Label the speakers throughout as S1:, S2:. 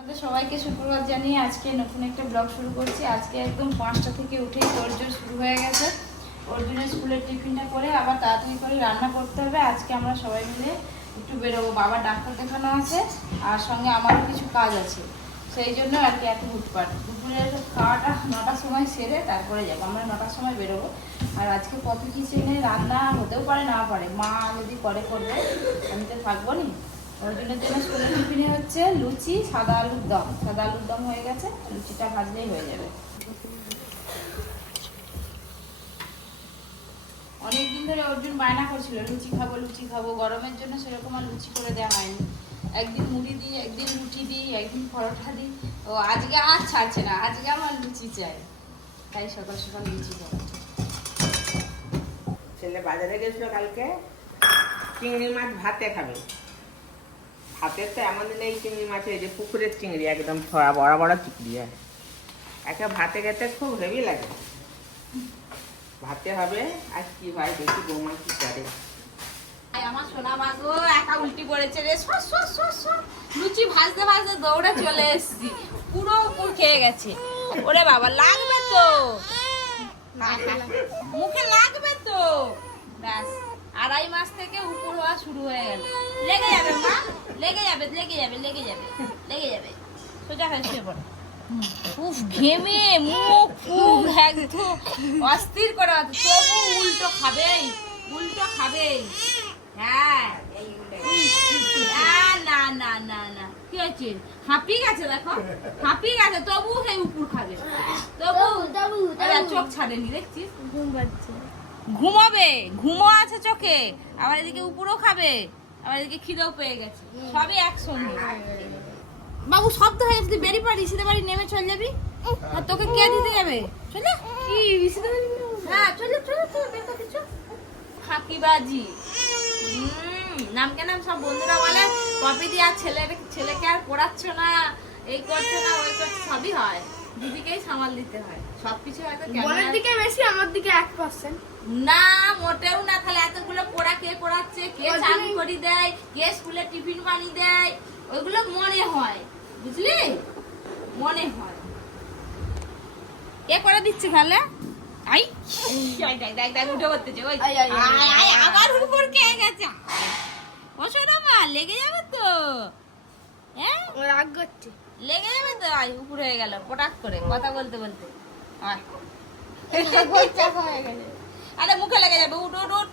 S1: আপনাদের সবাইকে শুক্রবার জানিয়ে আজকে নতুন একটা ব্লগ শুরু করছি। আজকে একদম পাঁচটা থেকে উঠেই তোরজোর শুরু হয়ে গেছে। অর্জুনের স্কুলের টিফিনটা করে আবার তাড়াতাড়ি করে রান্না করতে হবে। আজকে আমরা সবাই মিলে একটু বেরোবো। বাবা ডাক্তার দেখানো আছে, আর সঙ্গে আমারও কিছু কাজ আছে। সেই জন্য আর কি এত উৎপাট দুপুরের খাওয়াটা নটার সময় সেরে তারপরে যাব। আমরা নটার সময় বেরোবো। আর আজকে কত কিচেনে রান্না হতেও পারে, না পারে, মা যদি করে করবে, আমি তো থাকব নি। অর্জুনের জন্য স্কুলের টিফিনে হচ্ছে লুচি, সাদা আলুর দম। সাদা আলুর দম হয়ে গেছে, লুচিটা ভাজলেই হয়ে যাবে। অনেকদিন ধরে অর্জুন বায়না করছিল, লুচি খাব লুচি খাব। গরমের জন্য সেরকম আর লুচি করে দেওয়া হয়নি। একদিন মুড়ি দিই, একদিন রুটি দিই, একদিন পরোটা দিই। ও, আজকে আর ছাড়ছে না, আজকে আমার লুচি চাই। তাই সকাল সকাল লুচি করা
S2: ছেলে বাজারে গেছিল কালকে, চিংড়ি মাছ ভাতে খাবে। ভাতের তো এমন নেই চিংড়ি এই যে পুকুরের চিংড়ি, একদম ছড়া, বড় বড় চিংড়ি হয়। একটা ভাতে খেতে খুব হেভি লাগে। ভাতে হবে, আর কি ভাই, দেখি বৌমা কি করে।
S1: আমার সোনা মা গো, একা উল্টি পড়েছে রে। সর সর সর সর। লুচি ভাজতে ভাজতে দৌড়ে চলে এসেছি। পুরো উপর খেয়ে গেছে। ওরে বাবা, লাগবে তো। মুখে লাগবে তো। ব্যাস। আড়াই মাস থেকে উপর হওয়া শুরু হয়ে গেল। লেগে যাবে মা। লেগে যাবে লেগে যাবে লেগে যাবে লেগে যাবে। সোজা হয়ে শুয়ে পড়ো। উফ ঘেমে মুখ ফুক একদম অস্থির করে তবু উল্টো খাবেই উল্টো খাবেই। হ্যাঁ না না না না। কি হয়েছে? হাঁপি গেছে দেখো। হাঁপি গেছে তবু সেই উপর খাবে। তবু আরে, চোখ ছাড়েনি দেখছিস? ঘুমাবে ঘুমো আছে চোখে। আবার এদিকে উপরও খাবে আবার এদিকে খিদেও পেয়ে গেছে। সবই একসঙ্গে। বাবু শব্দ হয়ে গেছে তুই বেরিয়ে পারি সিধে বাড়ি নেমে চলে যাবি? আর তোকে কে দিতে যাবে? চলে কি সিধে হ্যাঁ চলে চলে চলে করে চল। ফাঁকিবাজি। হুম, নামকে নাম সব বন্ধুরা বলে কপি দিয়ে আর ছেলে ছেলেকে আর পড়াচ্ছ না এই করছে না ওই করছে সবই হয়। দিদিকেই সামাল দিতে হয়। সবকিছু হয়তো
S3: বোনের দিকে বেশি আমার দিকে এক পার্সেন্ট
S1: না মোটেও না তাহলে এতগুলো পড়া কে পড়াচ্ছে? কে চান
S3: জন্যই-
S1: দেয়? কে স্কুলে টিফিন বানিয়ে দেয়? ওইগুলো মনে হয় বুঝলি? মনে হয়। কে করে দিচ্ছে তাহলে? আই আই, দেখ দেখ দেখ উঠে করতেছে ওই।
S3: আই, আই, আই,
S1: আয়, আয়,
S3: আই,
S1: আবার উপর কে গেছে? ও শোনো লেগে যাবে তো। হ্যাঁ?
S3: রাগ করছে।
S1: লেগে যাবে তো আয় উপর হয়ে গেল পটাক করে কথা বলতে বলতে। আরে মুখে লেগে যাবে উঠ উঠ উঠ।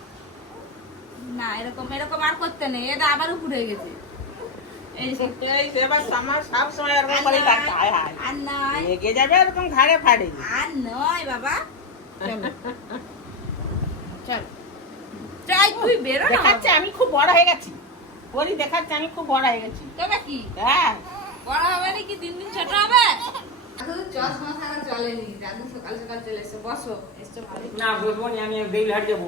S1: না এরকম এরকম আর করতে নেই এটা আবার উপর হয়ে গেছে। আর নয় বাবা। চল। চাই তুই বেরো না।
S2: দেখাচ্ছে আমি খুব বড় হয়ে গেছি। বলি দেখাচ্ছে আমি খুব বড় হয়ে গেছি।
S1: তবে কি?
S2: হ্যাঁ।
S1: বড় হবে নাকি? দিন দিন ছোট হবে? চশমা ছাড়া চলেনি দাদু সকাল সকাল চলে এসো বসো
S4: না বলব না আমি বেলঘাট যাব।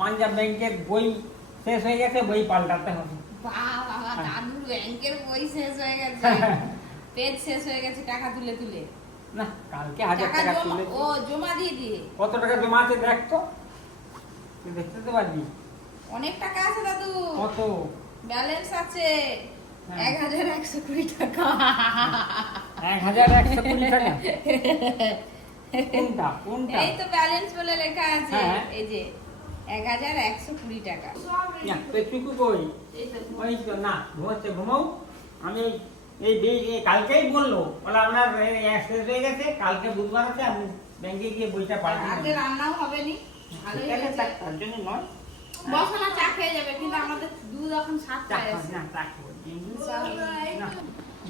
S4: পাঞ্জাব ব্যাংকের বই শেষ হয়ে গেছে বই পাল্টাতে হবে।
S1: বাবা দাদুর ব্যাংকের বই শেষ হয়ে গেছে। পেজ শেষ হয়ে গেছে টাকা তুলে তুলে।
S4: না কালকে হাজার
S1: টাকা
S4: টাকা
S1: জমা
S4: তুলে।
S1: ও জমা দিয়ে দিয়ে।
S4: কত টাকা জমা আছে দেখ তো। দেখতে তো পারবি।
S1: অনেক টাকা আছে দাদু।
S4: কত?
S1: ব্যালেন্স আছে। এক হাজার একশো কুড়ি টাকা।
S4: এক হাজার একশো কুড়ি টাকা? কোনটা? কোনটা?
S1: এই তো ব্যালেন্স বলে লেখা আছে।
S4: হ্যাঁ।
S1: এই যে এক হাজার একশো কুড়ি টাকা।
S4: পেটুকু কই? ওই না ঘুমাচ্ছে ঘুমাও। আমি এই বে- কালকেই বলল বলে আপনার এই হয়ে গেছে কালকে বুধবার আছে আপনি ব্যাংকে গিয়ে বইটা পাল্টে
S1: আগে রান্নাও হবে নি।
S2: তার- জন্য নয়।
S1: বসো না চা খেয়ে যাবে কিন্তু আমাদের দুধ এখন আছে
S4: না, চা। না,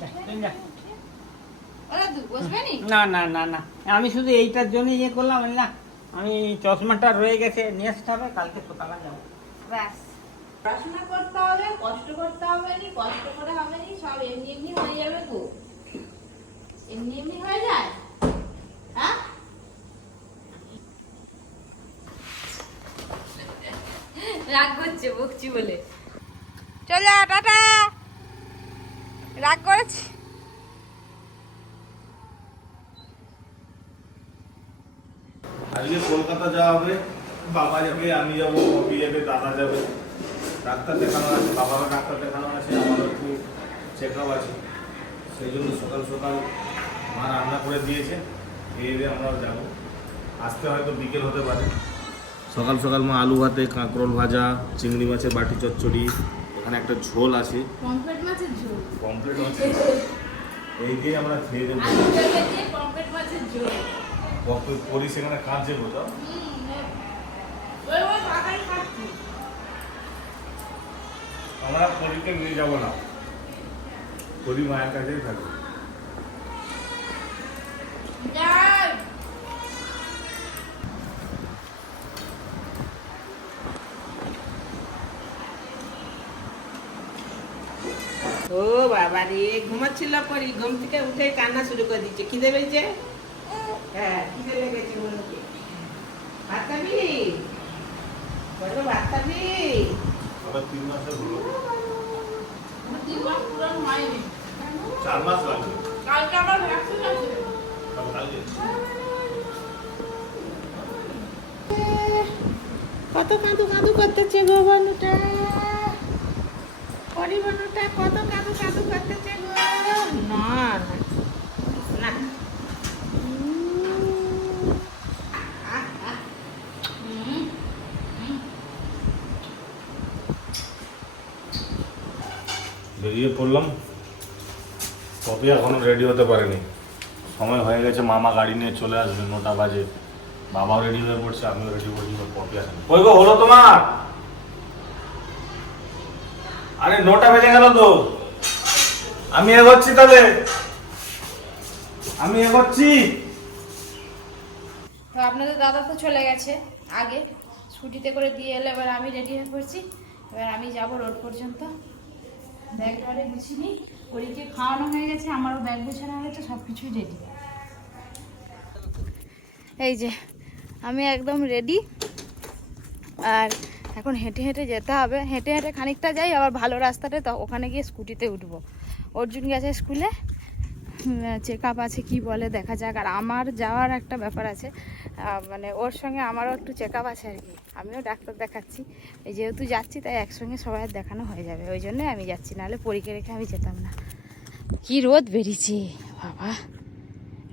S4: যা, তুমি যা।
S1: ও দাদু বসবে নি
S4: না না। না না আমি শুধু এইটার জন্য ইয়ে করলাম না আমি চশমাটা রয়ে গেছে নিয়ে আসতে হবে কালকে সকালে যাব।
S1: ব্যাস। পড়াশোনা করতে হবে কষ্ট করতে হবে নি কষ্ট করে হবে নি সব এমনি এমনি হয়ে যাবে গো। এমনি এমনি হয়ে যায়? হ্যাঁ? রাগ করছে বকছি বলে। চলে টাটা! রাগ করেছি?
S5: আজকে কলকাতা যাওয়া হবে। বাবা যাবে, আমি যাব অপি যাবে, দাদা যাবে। ডাক্তার দেখানো আছে, বাবারও ডাক্তার দেখানো আছে, আমারও একটু চেক আপ আছে। সেই জন্য সকাল সকাল মা রান্না করে দিয়েছে, খেয়ে দিয়ে আমরাও যাব। আসতে হয়তো বিকেল হতে পারে। সকাল সকাল মা আলু ভাতে কাঁকরোল ভাজা, চিংড়ি মাছের বাটি চচ্চড়ি এখানে একটা ঝোল আছে।
S1: পমফ্রেট মাছের ঝোল।
S5: কমপ্লিট আছে এই দিয়ে আমরা খেয়ে দেবো
S1: আলু পমফ্রেট মাছের ঝোল।
S5: পরি সেখানে আমরা পরীকে নিয়ে যাব না। পরি মায়ের কাছেই থাকবে
S1: যাই
S2: ও রে ঘুমাচ্ছিল পরি ঘুম থেকে উঠে কান্না শুরু করে দিচ্ছে খিদে পেয়েছে? হ্যাঁ খিদে লেগেছে বলছে ভাত খাবি? বলো ভাত খাবি?
S5: তিন মাসের হলো।
S1: তিন মাস পুরান হয়নি।
S5: চার মাস লাগবে।
S1: কালকে আবার ভ্যাকসিন আছে।
S2: কত কাঁদু কাঁদু করতেছে গো বানুটা
S5: বেরিয়ে পড়লাম। কপি এখনও রেডি হতে পারেনি। সময় হয়ে গেছে, মামা গাড়ি নিয়ে চলে আসবে, নটা বাজে। বাবাও রেডি হয়ে পড়ছে, আমিও রেডি করছি কপি আসেনি কই গো, হলো তোমার? আরে নটা বেজে গেল তো। আমি এগোচ্ছি তবে। আমি এগোচ্ছি।
S1: তো আপনাদের দাদা তো চলে গেছে আগে। ছুটিতে করে দিয়ে এলে, এবার আমি রেডি হয়ে পড়ছি। এবার আমি যাব রোড পর্যন্ত। ব্যাগ গুছিনি পরীকে খাওয়ানো হয়ে গেছে, আমারও ব্যাগ গুছানো গেছে সব কিছুই রেডি এই যে, আমি একদম রেডি আর এখন হেঁটে হেঁটে যেতে হবে। হেঁটে হেঁটে খানিকটা যাই, আবার ভালো রাস্তাতে তো ওখানে গিয়ে স্কুটিতে উঠবো। অর্জুন গেছে স্কুলে। চেক আপ আছে কি বলে দেখা যাক। আর আমার যাওয়ার একটা ব্যাপার আছে। মানে ওর সঙ্গে আমারও একটু চেক আপ আছে আর কি। আমিও ডাক্তার দেখাচ্ছি। যেহেতু যাচ্ছি, তাই একসঙ্গে সবাই দেখানো হয়ে যাবে। ওই জন্যই আমি যাচ্ছি, নাহলে পরীক্ষা রেখে আমি যেতাম না। কি রোদ বেরিয়েছে, বাবা।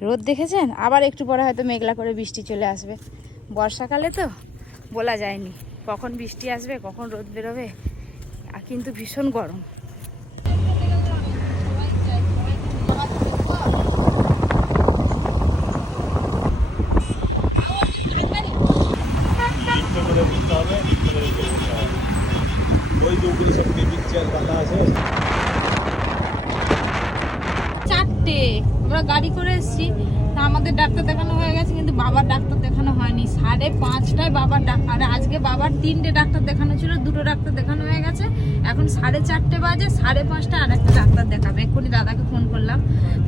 S1: রোদ দেখেছেন? আবার একটু পরে হয়তো মেঘলা করে বৃষ্টি চলে আসবে। বর্ষাকালে তো, বলা যায়নি। কখন বৃষ্টি আসবে, কখন রোদ বেরোবে, আর কিন্তু ভীষণ গরম। চারটে। আমরা গাড়ি করে এসেছি। আমাদের ডাক্তার দেখানো হয়ে গেছে, কিন্তু বাবার ডাক্তার দেখানো হয়নি। সাড়ে পাঁচটায় বাবার ডাক্তার আর আজকে বাবার তিনটে ডাক্তার দেখানো ছিল দুটো ডাক্তার দেখানো হয়ে গেছে। এখন সাড়ে চারটে বাজে সাড়ে পাঁচটা আর একটা ডাক্তার দেখাবে। এক্ষুনি দাদাকে ফোন করলাম।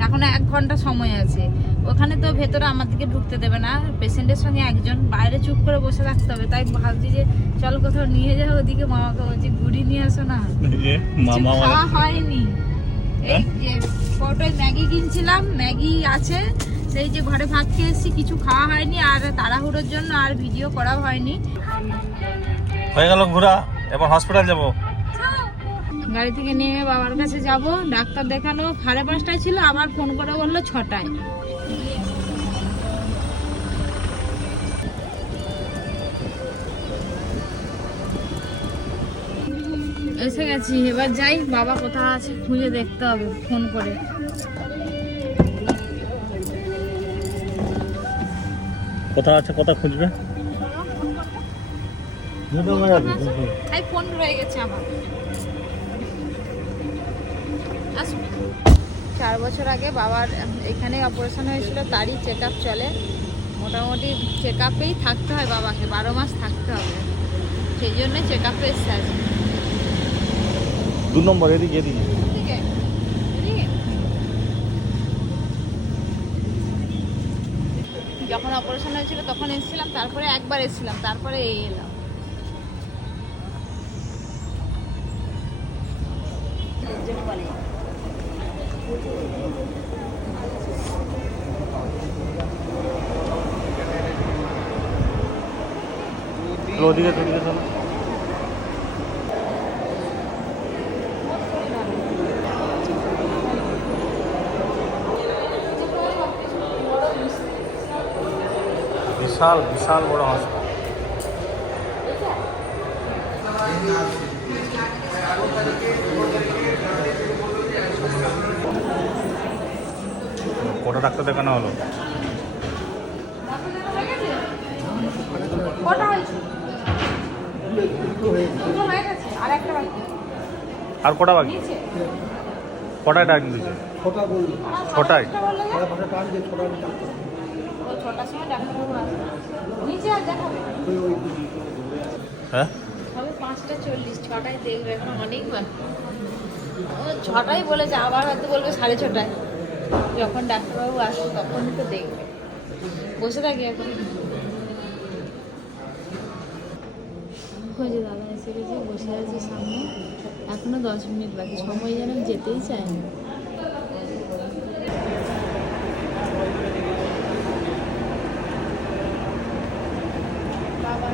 S1: এখন এক ঘণ্টা সময় আছে। ওখানে তো ভেতরে আমার দিকে ঢুকতে দেবে না। পেশেন্টের সঙ্গে একজন। বাইরে চুপ করে বসে থাকতে হবে। তাই ভাবছি যে চল কোথাও নিয়ে যাও ওদিকে মামাকে বলছি ঘুরি নিয়ে আসো না। খাওয়া হয়নি। এই যে ফটোয় ম্যাগি কিনছিলাম। ম্যাগি আছে। সেই যে ঘরে ভাত খেয়ে এসেছি কিছু খাওয়া হয়নি আর তাড়াহুড়োর জন্য আর ভিডিও করা হয়নি।
S5: হয়ে গেল ঘোরা এবার হসপিটাল যাব।
S1: গাড়ি থেকে নেমে বাবার কাছে যাব ডাক্তার দেখানো সাড়ে পাঁচটায় ছিল আবার ফোন করে বলল ছটায়। এসে গেছি এবার যাই বাবা কোথায় আছে খুঁজে দেখতে হবে ফোন করে।
S5: কোথা আছে কোথা খুঁজবে?
S1: ফোন রয়ে গেছে আমার। আসুন। চার বছর আগে বাবার এখানে অপারেশন হয়েছিল তারই চেক আপ চলে। মোটামুটি চেক আপেই থাকতে হয় বাবাকে বারো মাস থাকতে হবে। সেই জন্যই চেক আপে এসছে
S5: দু নম্বর এদিকে এদিকে।
S1: যখন অপারেশন হয়েছিল তখন এসেছিলাম তারপরে একবার এসেছিলাম তারপরে এই এলাম।
S5: ওদিকে ওদিকে চলো বিশাল বিশাল বড় হাসপাতাল। কটা ডাক্তার দেখানো হলো?
S1: আর একটা বাকি।
S5: আর কটা বাকি? কটায় ডাক দিয়েছে? ছটায়?
S1: ছটার সময় ডাক্তারবাবু আসবে। নিচে আর দেখাবে
S6: ওই ওই
S5: হ্যাঁ?
S1: হবে পাঁচটা চল্লিশ ছটায় দেখবে এখন অনেক বলেছে আবার হয়তো বলবে সাড়ে ছটায়। যখন ডাক্তারবাবু আসবে তখনই তো দেখবে। বসে থাকি এখন।
S7: যে দাদা এসে গেছে বসে আছে সামনে। এখনও দশ মিনিট বাকি। সময় যেন যেতেই চায় না
S1: বাবা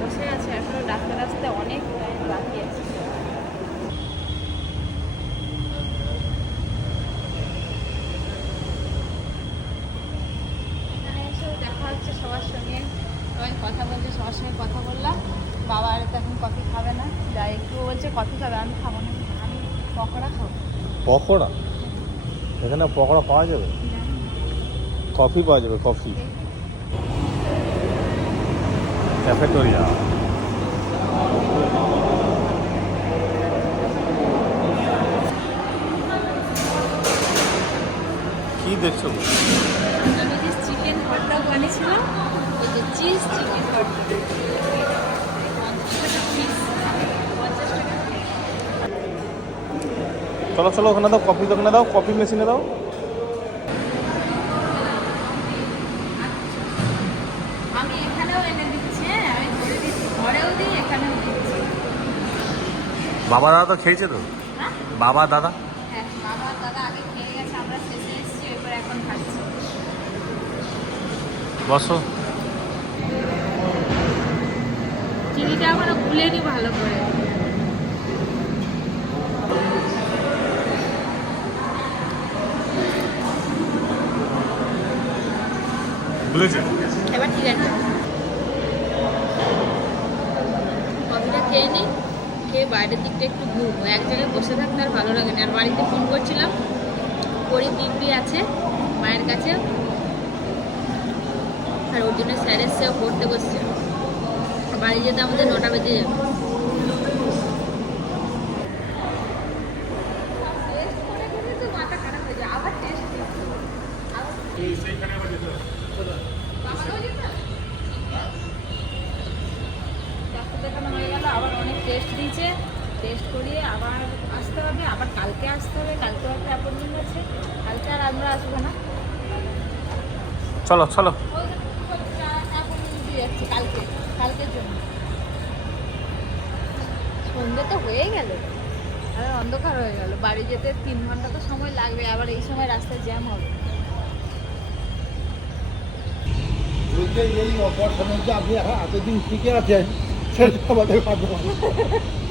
S1: বসে আছে এখনও ডাক্তার আসতে অনেক টাইম বাকি আছে এখানে এসেও দেখা হচ্ছে সবার সঙ্গে সবাই কথা বলছে সবার সঙ্গে কথা বললাম বাবা আর তো এখন কফি খাবে না যাই একটু বলছে কফি খাবে আমি খাব না আমি পকোড়া খাব
S5: পকোড়া? এখানে পকোড়া পাওয়া যাবে? কফি পাওয়া যাবে কফি। ক্যাফেটোরিয়া। কি দেখছ?
S1: চিকেন হটডগ বানিয়েছিলাম চিজ চিকেন হটডগ
S5: চলো চলো ওখানে দাও কফি দোকানে দাও কফি মেশিনে দাও।
S1: আমি এখানেও এনে দিচ্ছি হ্যাঁ
S5: বাবা দাদা তো খেয়েছে তো?
S1: হ্যাঁ?
S5: বাবা দাদা?
S1: হ্যাঁ বাবা দাদা আগে খেয়ে গেছে আমরা শেষে এসেছি এবার এখন খাচ্ছি।
S5: বসো।
S1: চিনিটা এখনও গুলেনি ভালো করে।
S5: বুঝেছে
S1: এবার ঠিক আছে। কফিটা খেয়ে নিই খেয়ে বাইরের দিকটা একটু ঘুরবো। এক জায়গায় বসে থাকতে আর ভালো লাগে না। আর বাড়িতে ফোন করছিলাম পরি দিব্যি আছে মায়ের কাছে। আর ওর জন্য স্যার এসছে পড়তে বসছে। বাড়ি যেতে আমাদের নটা বেজে যাবে। মাথা খারাপ হয়ে যায় আবার টেস্ট ডাক্তার দেখানো হয়ে গেল আবার অনেক টেস্ট দিয়েছে টেস্ট করিয়ে আবার আসতে হবে আবার কালকে আসতে হবে কালকে একটা অ্যাপয়েন্টমেন্ট আছে কালকে আর আমরা আসব না।
S5: চলো চলো।
S1: ওই দিয়ে যাচ্ছি কালকে কালকের জন্য। সন্ধ্যে তো হয়ে গেল। আর অন্ধকার হয়ে গেল। বাড়ি যেতে তিন ঘণ্টা তো সময় লাগবে আবার এই সময় রাস্তায় জ্যাম হবে।
S6: এই অপারেশনের যে আপনি এখন এতদিন শিখে আছেন সেটা আমাদের ভাগ্য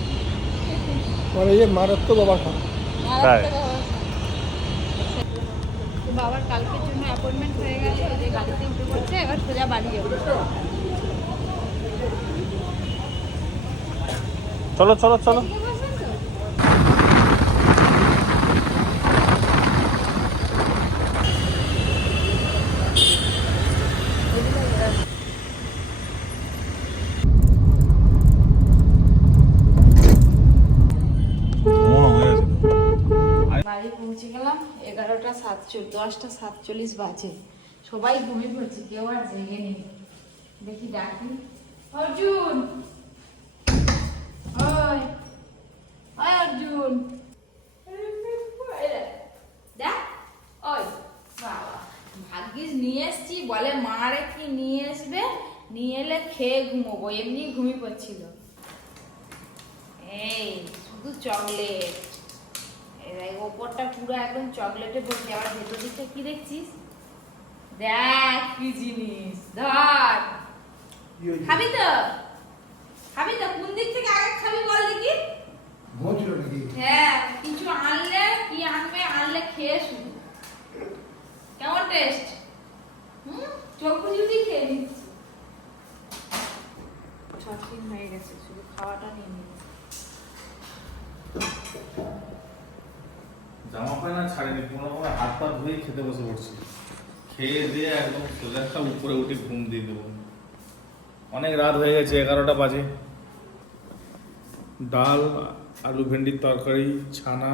S6: মানে এই মারাত্মক অবস্থা।
S5: তাই?
S1: বাবার কালকের জন্য অ্যাপয়েন্টমেন্ট হয়ে গেছে যে গাড়িতে উঠে পড়ছে এবার সোজা বাড়ি যাব।
S5: চলো চলো চলো
S1: বাড়ি পৌঁছে গেলাম এগারোটা দশটা সাতচল্লিশ বাজে। সবাই ঘুমিয়ে পড়ছে, কেউ আর জেগে নেই। দেখি ডাকি, অর্জুন! অর্জুন! ভাগ্যিস নিয়ে এসছি, বলে মা রে কি নিয়ে আসবে? নিয়ে এলে খেয়ে ঘুমোবো। এমনি ঘুমিয়ে পড়ছিল। এই, শুধু চকলেট। এই ওপরটা পুরো একদম চকলেটে ভর্তি। আবার ভেতর দিকটা কি দেখছিস? দেখ কি জিনিস। ধর। খাবি তো? খাবি তো? কোন দিক থেকে আগে খাবি বল দেখি। হ্যাঁ কিছু আনলে কি আনবে আনলে খেয়ে শুধু। কেমন টেস্ট হুম? চোখ বুঝি খেয়ে নিচ্ছি। চপিং হয়ে গেছে শুধু খাওয়াটা নিয়ে নিই
S5: জামা প্যান্ট ছাড়েনি। কোনো রকম হাত পা ধুয়েই খেতে বসে পড়ছি। খেয়ে দিয়ে একদম সোজা একটা উপরে উঠে ঘুম দিয়ে দেবো। অনেক রাত হয়ে গেছে, এগারোটা বাজে। ডাল, আলু ভেন্ডির তরকারি, ছানা।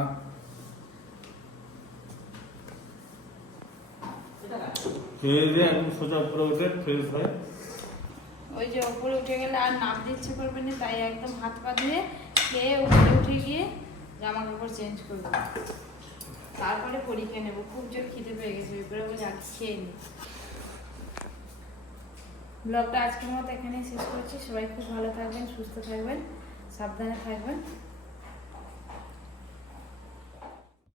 S5: খেয়ে দিয়ে একদম সোজা উপরে উঠে ফ্রেশ হয়
S1: ওই যে ওপরে উঠে গেলে আর নামতে ইচ্ছে করবে না, তাই একদম হাত পা ধুয়ে খেয়ে উপরে উঠে গিয়ে জামা কাপড় চেঞ্জ করব তারপরে পরীক্ষা নেব। খুব জোর খিদে পেয়ে গেছে বিপরে বলে আগে খেয়ে নি। ব্লগটা আজকের মতো এখানেই শেষ করছি। সবাই খুব ভালো থাকবেন, সুস্থ থাকবেন, সাবধানে থাকবেন।